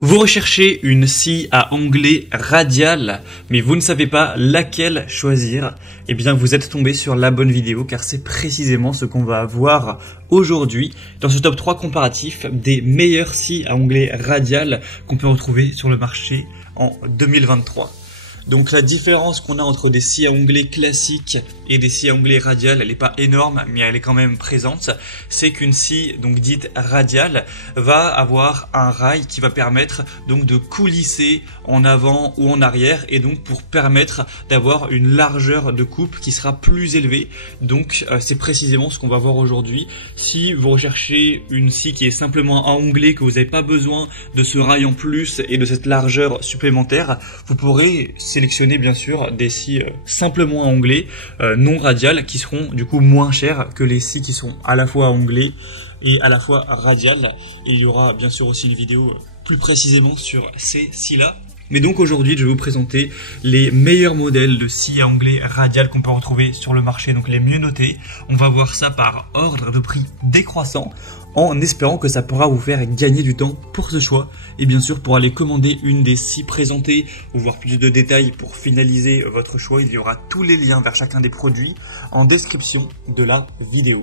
Vous recherchez une scie à onglet radial, mais vous ne savez pas laquelle choisir. Eh bien, vous êtes tombé sur la bonne vidéo car c'est précisément ce qu'on va voir aujourd'hui dans ce top 3 comparatif des meilleures scies à onglet radial qu'on peut retrouver sur le marché en 2023. Donc la différence qu'on a entre des scies à onglet classiques et des scies à onglet radial, elle n'est pas énorme, mais elle est quand même présente. C'est qu'une scie donc dite radiale va avoir un rail qui va permettre donc de coulisser en avant ou en arrière et donc pour permettre d'avoir une largeur de coupe qui sera plus élevée. Donc c'est précisément ce qu'on va voir aujourd'hui. Si vous recherchez une scie qui est simplement à onglet, que vous n'avez pas besoin de ce rail en plus et de cette largeur supplémentaire, vous pourrez sélectionner bien sûr des scies simplement à onglet, non radiales, qui seront du coup moins chères que les scies qui sont à la fois à onglet et à la fois radiales. Et il y aura bien sûr aussi une vidéo plus précisément sur ces scies là. Mais donc aujourd'hui je vais vous présenter les meilleurs modèles de scies à onglet radial qu'on peut retrouver sur le marché, donc les mieux notés. On va voir ça par ordre de prix décroissant, en espérant que ça pourra vous faire gagner du temps pour ce choix. Et bien sûr, pour aller commander une des scies présentées ou voir plus de détails pour finaliser votre choix, il y aura tous les liens vers chacun des produits en description de la vidéo.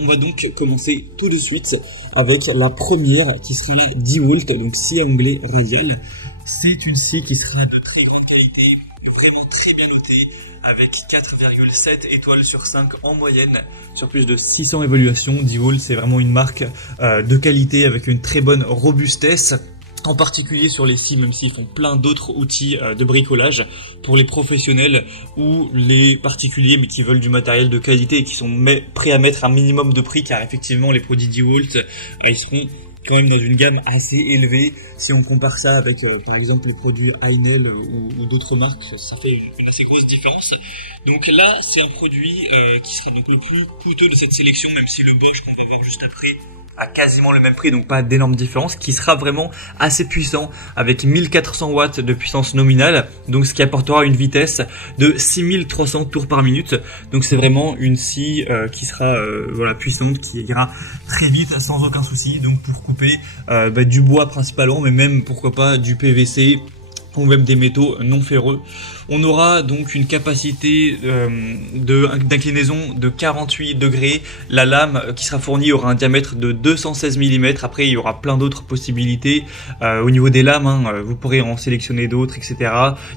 On va donc commencer tout de suite avec la première qui sera DeWalt, donc scie à onglet radial. C'est une scie qui sera de très grande qualité, vraiment très bien notée, avec 4,7 étoiles sur 5 en moyenne, sur plus de 600 évaluations. DeWalt, c'est vraiment une marque de qualité avec une très bonne robustesse, en particulier sur les scies, même s'ils font plein d'autres outils de bricolage pour les professionnels ou les particuliers mais qui veulent du matériel de qualité et qui sont prêts à mettre un minimum de prix, car effectivement les produits DeWalt ils seront quand même dans une gamme assez élevée. Si on compare ça avec par exemple les produits Heinel ou d'autres marques, ça fait une assez grosse différence. Donc là c'est un produit qui serait donc le plus coûteux de cette sélection, même si le Bosch qu'on va voir juste après a quasiment le même prix, donc pas d'énorme différence, qui sera vraiment assez puissant avec 1400 watts de puissance nominale, donc ce qui apportera une vitesse de 6300 tours par minute. Donc c'est vraiment une scie qui sera voilà, puissante, qui ira très vite sans aucun souci, donc pour couper du bois principalement, mais même pourquoi pas du PVC ou même des métaux non ferreux. On aura donc une capacité d'inclinaison de 48 degrés. La lame qui sera fournie aura un diamètre de 216 mm. Après, il y aura plein d'autres possibilités au niveau des lames. Vous pourrez en sélectionner d'autres, etc.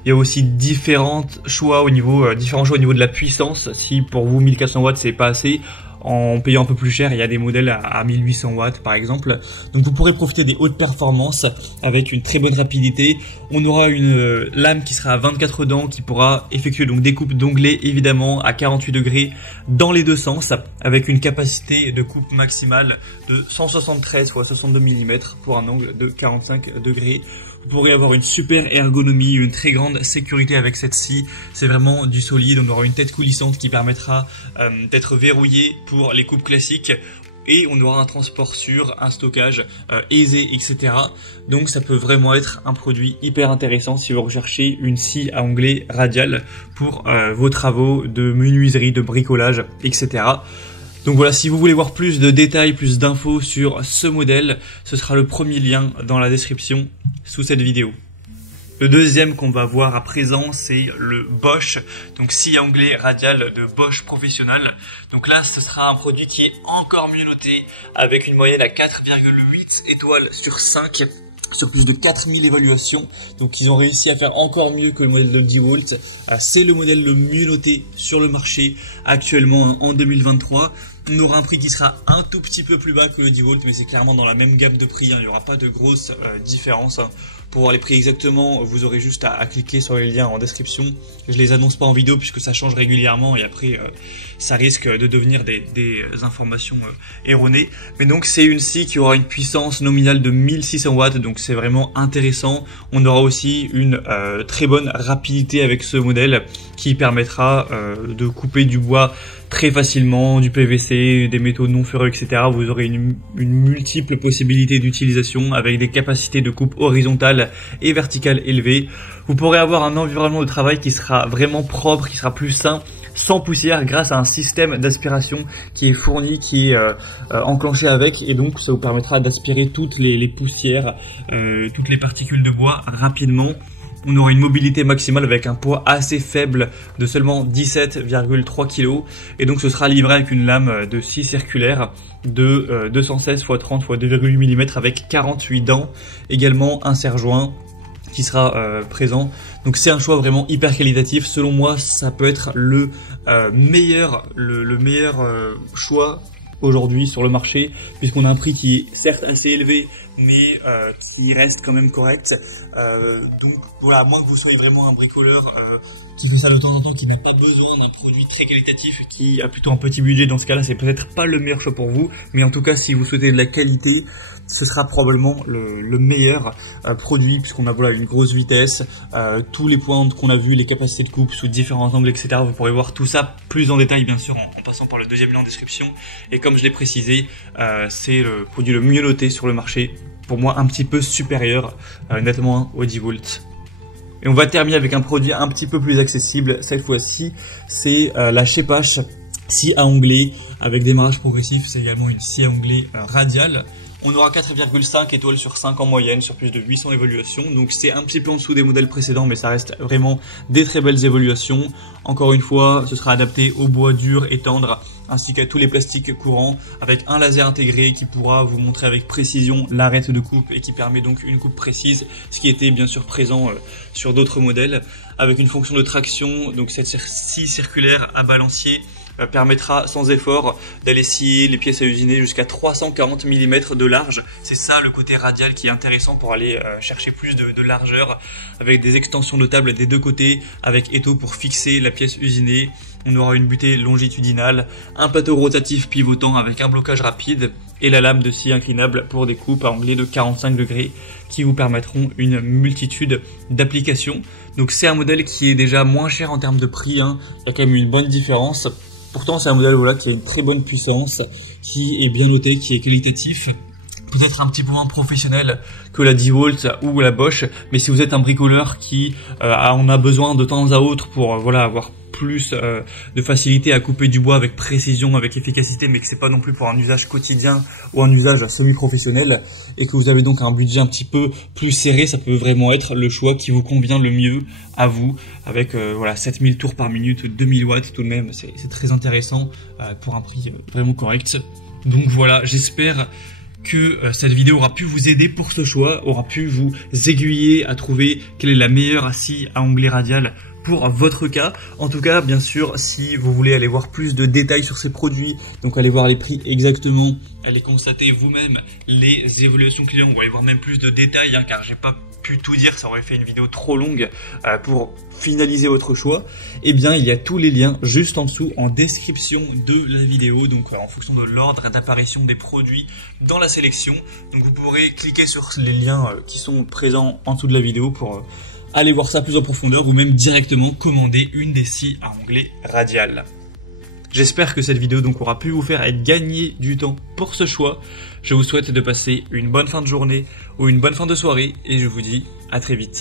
Il y a aussi différents choix au niveau de la puissance. Si pour vous 1400 watts c'est pas assez, en payant un peu plus cher, il y a des modèles à 1800 watts par exemple. Donc vous pourrez profiter des hautes performances avec une très bonne rapidité. On aura une lame qui sera à 24 dents, qui pourra effectuer donc des coupes d'onglets évidemment à 48 degrés dans les deux sens, avec une capacité de coupe maximale de 173 x 62 mm pour un angle de 45 degrés. Vous pourrez avoir une super ergonomie, une très grande sécurité avec cette scie. C'est vraiment du solide. On aura une tête coulissante qui permettra d'être verrouillée pour les coupes classiques. Et on aura un transport sûr, un stockage aisé, etc. Donc ça peut vraiment être un produit hyper intéressant si vous recherchez une scie à onglet radial pour vos travaux de menuiserie, de bricolage, etc. Donc voilà, si vous voulez voir plus de détails, plus d'infos sur ce modèle, ce sera le premier lien dans la description sous cette vidéo. Le deuxième qu'on va voir à présent, c'est le Bosch, donc scie à onglet radial de Bosch Professionnal. Donc là, ce sera un produit qui est encore mieux noté, avec une moyenne à 4,8 étoiles sur 5. Sur plus de 4000 évaluations, donc ils ont réussi à faire encore mieux que le modèle de DeWalt. C'est le modèle le mieux noté sur le marché actuellement en 2023. On aura un prix qui sera un tout petit peu plus bas que le DeWalt, mais c'est clairement dans la même gamme de prix, il n'y aura pas de grosse différence. Pour voir les prix exactement, vous aurez juste à cliquer sur les liens en description. Je les annonce pas en vidéo puisque ça change régulièrement et après ça risque de devenir des informations erronées. Mais donc c'est une scie qui aura une puissance nominale de 1600 watts, donc c'est vraiment intéressant. On aura aussi une très bonne rapidité avec ce modèle qui permettra de couper du bois très facilement, du PVC, des métaux non ferreux, etc. Vous aurez une multiple possibilité d'utilisation avec des capacités de coupe horizontale et verticale élevées. Vous pourrez avoir un environnement de travail qui sera vraiment propre, qui sera plus sain, sans poussière grâce à un système d'aspiration qui est fourni, qui est enclenché avec, et donc ça vous permettra d'aspirer toutes les poussières, toutes les particules de bois rapidement. On aura une mobilité maximale avec un poids assez faible de seulement 17,3 kg, et donc ce sera livré avec une lame de scie circulaire de 216 x 30 x 2,8 mm avec 48 dents, également un serre-joint qui sera présent. Donc c'est un choix vraiment hyper qualitatif. Selon moi, ça peut être le meilleur choix aujourd'hui sur le marché, puisqu'on a un prix qui est certes assez élevé, mais qui reste quand même correct. Donc voilà, à moins que vous soyez vraiment un bricoleur qui fait ça de temps en temps, qui n'a pas besoin d'un produit très qualitatif, qui a plutôt un petit budget, dans ce cas-là, c'est peut-être pas le meilleur choix pour vous. Mais en tout cas, si vous souhaitez de la qualité, ce sera probablement le meilleur produit, puisqu'on a voilà une grosse vitesse, tous les points qu'on a vus, les capacités de coupe sous différents angles, etc. Vous pourrez voir tout ça plus en détail, bien sûr, en passant par le deuxième lien en description. Et comme je l'ai précisé, c'est le produit le mieux noté sur le marché. Pour moi, un petit peu supérieur nettement au DeWalt. Et on va terminer avec un produit un petit peu plus accessible. Cette fois-ci, c'est la Schepasch scie à onglet avec démarrage progressif. C'est également une scie à onglet radiale. On aura 4,5 étoiles sur 5 en moyenne sur plus de 800 évaluations. Donc c'est un petit peu en dessous des modèles précédents, mais ça reste vraiment des très belles évaluations. Encore une fois, ce sera adapté au bois dur et tendre, ainsi qu'à tous les plastiques courants, avec un laser intégré qui pourra vous montrer avec précision l'arête de coupe et qui permet donc une coupe précise, ce qui était bien sûr présent sur d'autres modèles, avec une fonction de traction. Donc cette scie circulaire à balancier permettra sans effort d'aller scier les pièces à usiner jusqu'à 340 mm de large. C'est ça le côté radial qui est intéressant pour aller chercher plus de largeur, avec des extensions de table des deux côtés, avec étau pour fixer la pièce usinée. On aura une butée longitudinale, un plateau rotatif pivotant avec un blocage rapide et la lame de scie inclinable pour des coupes à anglais de 45 degrés qui vous permettront une multitude d'applications. Donc c'est un modèle qui est déjà moins cher en termes de prix, hein. Il y a quand même une bonne différence. Pourtant, c'est un modèle voilà, qui a une très bonne puissance, qui est bien noté, qui est qualitatif. Peut-être un petit peu moins professionnel que la DeWalt ou la Bosch, mais si vous êtes un bricoleur qui en a besoin de temps à autre pour voilà avoir plus de facilité à couper du bois avec précision, avec efficacité, mais que c'est pas non plus pour un usage quotidien ou un usage semi-professionnel, et que vous avez donc un budget un petit peu plus serré, ça peut vraiment être le choix qui vous convient le mieux à vous, avec voilà 7000 tours par minute, 2000 watts tout de même, c'est très intéressant pour un prix vraiment correct. Donc voilà, j'espère que cette vidéo aura pu vous aider pour ce choix, aura pu vous aiguiller à trouver quelle est la meilleure scie à onglet radial pour votre cas. En tout cas, bien sûr, si vous voulez aller voir plus de détails sur ces produits, donc allez voir les prix exactement, allez constater vous-même les évaluations clients, ou allez voir même plus de détails, hein, car j'ai pas pu tout dire, ça aurait fait une vidéo trop longue pour finaliser votre choix. Eh bien, il y a tous les liens juste en dessous en description de la vidéo, donc en fonction de l'ordre d'apparition des produits dans la sélection. Donc vous pourrez cliquer sur les liens qui sont présents en dessous de la vidéo pour aller voir ça plus en profondeur, ou même directement commander une des scies à onglet radial. J'espère que cette vidéo donc aura pu vous faire gagner du temps pour ce choix. Je vous souhaite de passer une bonne fin de journée ou une bonne fin de soirée, et je vous dis à très vite.